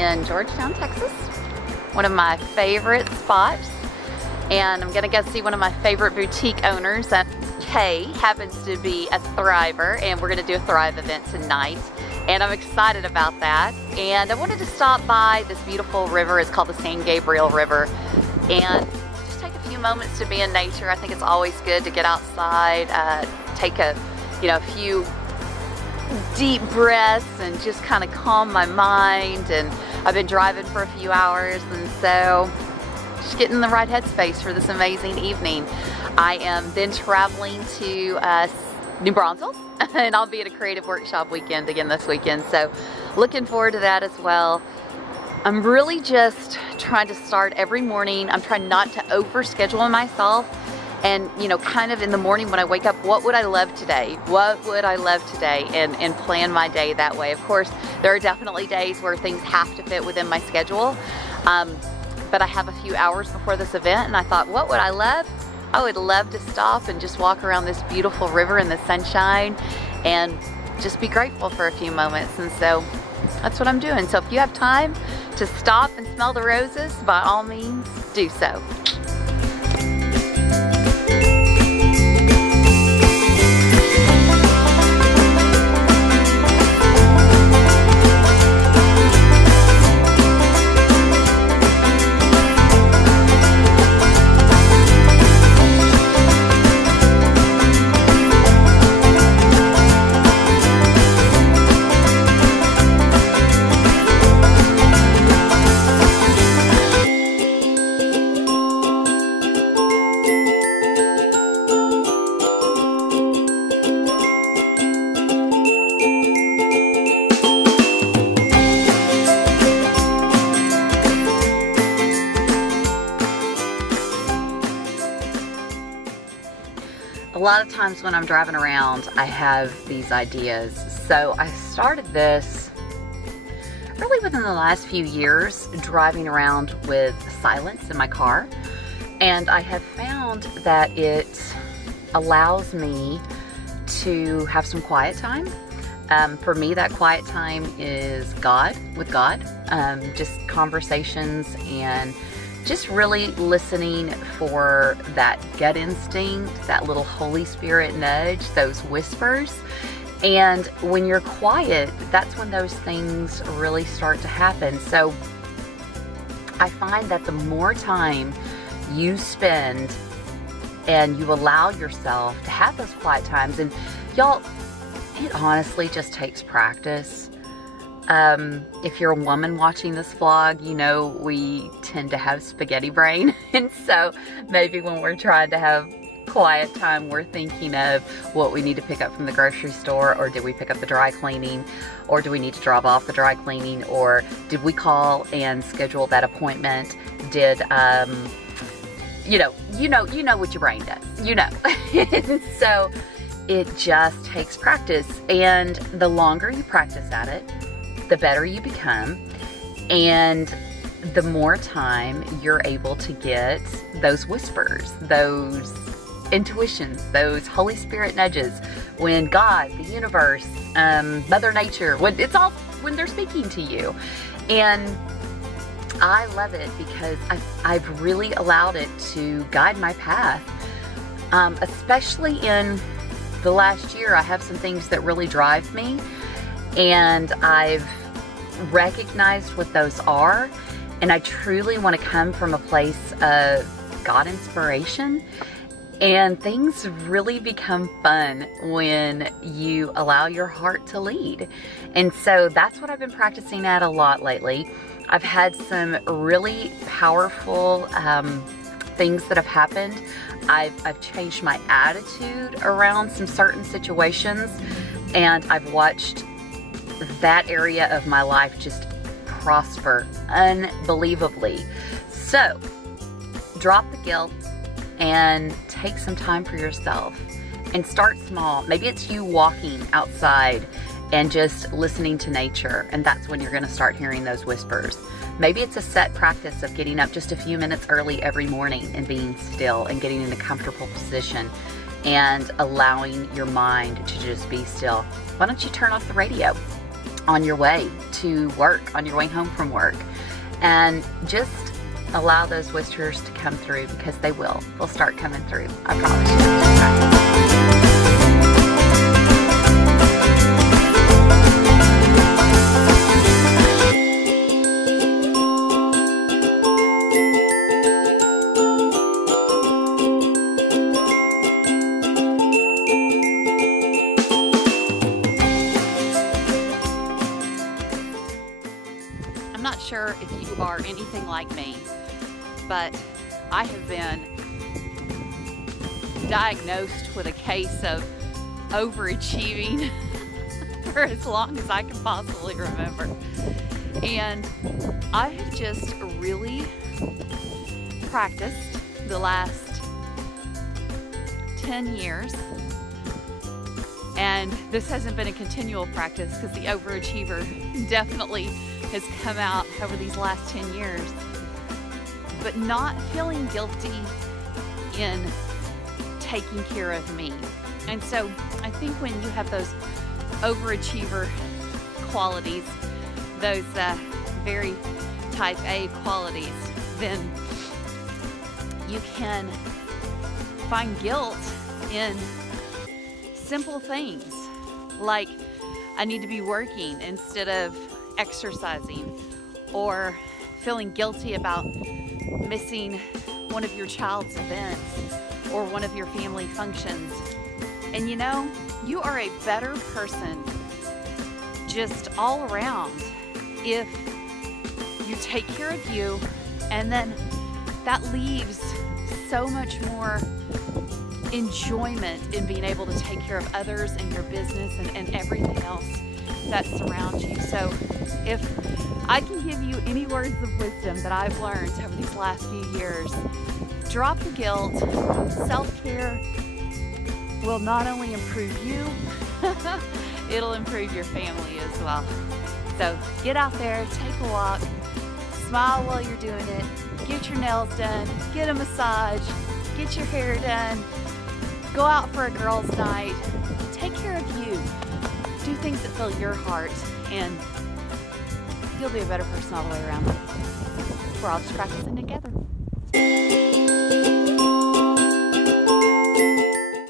in Georgetown, Texas, one of my favorite spots, and I'm gonna go see one of my favorite boutique owners. Kay happens to be a Thriver, and we're gonna do a Thrive event tonight, and I'm excited about that. And I wanted to stop by this beautiful river. It's called the San Gabriel River, and just take a few moments to be in nature. I think it's always good to get outside, take a few deep breaths and just kind of calm my mind. And I've been driving for a few hours, and so just getting in the right headspace for this amazing evening. I am then traveling to New Braunfels, and I'll be at a creative workshop weekend again this weekend, so looking forward to that as well. I'm really just trying to start every morning. I'm trying not to overschedule myself, and kind of in the morning when I wake up, what would I love today? What would I love today? And plan my day that way. Of course, there are definitely days where things have to fit within my schedule, but I have a few hours before this event, and I thought, what would I love? I would love to stop and just walk around this beautiful river in the sunshine and just be grateful for a few moments. And so that's what I'm doing. So if you have time to stop and smell the roses, by all means, do so. A lot of times when I'm driving around, I have these ideas. So I started this really within the last few years, driving around with silence in my car. And I have found that it allows me to have some quiet time. For me, that quiet time is with God, just conversations and just really listening for that gut instinct, that little Holy Spirit nudge, those whispers. And when you're quiet, that's when those things really start to happen. So I find that the more time you spend and you allow yourself to have those quiet times, and y'all, it honestly just takes practice. If you're a woman watching this vlog, we tend to have spaghetti brain. And so maybe when we're trying to have quiet time, we're thinking of what we need to pick up from the grocery store, or did we pick up the dry cleaning, or do we need to drop off the dry cleaning, or did we call and schedule that appointment? Did, you know what your brain does, So it just takes practice. And the longer you practice at it, the better you become, and the more time you're able to get those whispers, those intuitions, those Holy Spirit nudges, when God, the universe, Mother Nature, when they're speaking to you. And I love it because I've really allowed it to guide my path, especially in the last year. I have some things that really drive me, and I've recognized what those are, and I truly want to come from a place of God inspiration, and things really become fun when you allow your heart to lead. And so that's what I've been practicing at a lot lately. I've had some really powerful things that have happened. I've changed my attitude around some certain situations, and I've watched that area of my life just prosper unbelievably. So drop the guilt and take some time for yourself and start small. Maybe it's you walking outside and just listening to nature, and that's when you're going to start hearing those whispers. Maybe it's a set practice of getting up just a few minutes early every morning and being still and getting in a comfortable position and allowing your mind to just be still. Why don't you turn off the radio on your way to work, on your way home from work. And just allow those whiskers to come through, because they will. They'll start coming through. I promise you. I'm not sure if you are anything like me, but I have been diagnosed with a case of overachieving for as long as I can possibly remember. And I have just really practiced the last 10 years. And this hasn't been a continual practice, because the overachiever definitely has come out over these last 10 years. But not feeling guilty in taking care of me. And so I think when you have those overachiever qualities, those very type A qualities, then you can find guilt in simple things like, I need to be working instead of exercising, or feeling guilty about missing one of your child's events or one of your family functions. And you know, you are a better person just all around if you take care of you, and then that leaves so much more enjoyment in being able to take care of others and your business and everything else that surrounds you. So if I can give you any words of wisdom that I've learned over these last few years, drop the guilt. Self-care will not only improve you, it'll improve your family as well. So get out there, take a walk, smile while you're doing it, get your nails done, get a massage, get your hair done, go out for a girls' night, take care of you. Do things that fill your heart, and you'll be a better person all the way around. We're all just practicing together.